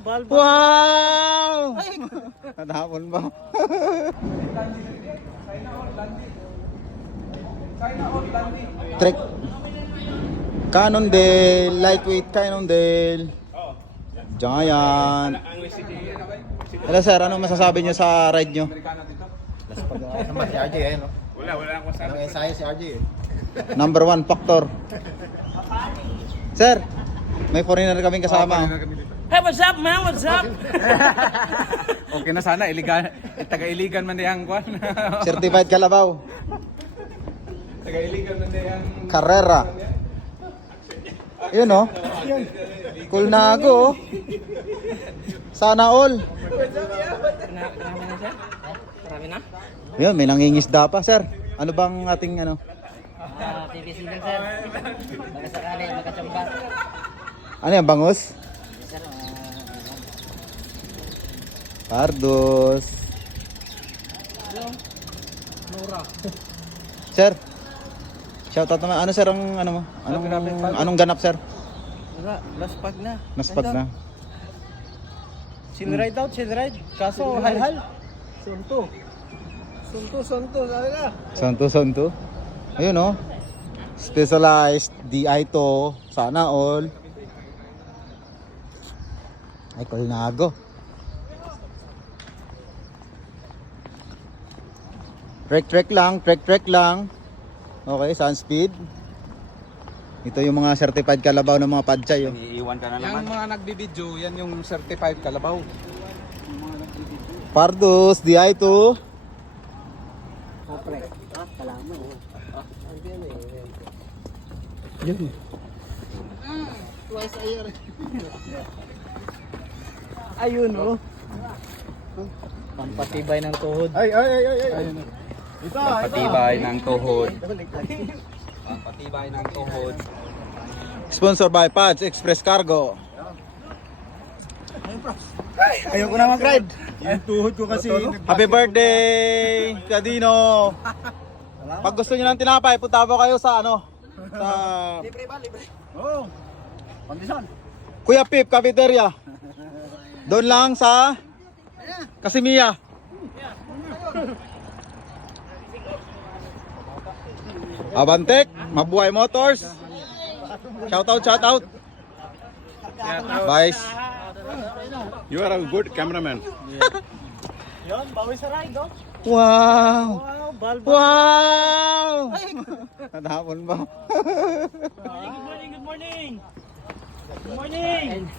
Wow! Nadahapon ba? Trek. Cannondale, lightweight Cannondale. Giant. Hello sir, ano masasabi niyo sa ride niyo? Naman si RJ eh, no? Wala akong sabi. Ang ensayo si RJ eh. Number 1 factor. Sir, may foreigner kaming kasama. Hey, what's up, man? What's up? Okay na sana, taga-iligan man diyang kwan. Certified Kalabaw. Taga-iligan man diyang Carrera. Yun oh. Cool na ako oh. Sana all. Marami na, sir? Marami na? Yun, may nangingisda pa sir. Ano bang ating ano? PVC lang, sir. Baka sakali, magkachamba. Ano yan, bangus? Sir, Pardos. Nora. Sir. Shoutout naman. Ano sir ang ano mo? Anong ganap sir? Wala, last pag na. Naspag na. Chill ride out, chill ride. Kaso, hal-hal. Sunto, sabi na. Santo. Ayun oh. Specialized DI to. Sana all. Ay, Colnago. Trek lang. Okay, sun speed. Ito yung mga certified Kalabaw ng mga padsay. Oh. iiwan ka na Yung mga nagbibideo, yan yung certified Kalabaw. Pardos, DI2. Ayun, oh. Pampatibay ng tuhod. Ay. Patibay ng tuhod. Patibay ng tuhod. Sponsored by Pads Express Cargo. Ayoko na mag-ride. Yung tuhod ko kasi. Happy birthday, Kadino. Pag gusto niyo ng tinapay, punta po kayo sa ano? Sa Libre ba, libre? Oo. Kondisyon. Kuya Pip Cafeteria. Doon lang sa Casimia. Abantek, Mabuhay Motors. Shout out. Vice. You are a good cameraman. Yun, bawi sa ride, oh. Wow! Wow, balba. Wow! Nadahapon ba? Good morning. Good morning.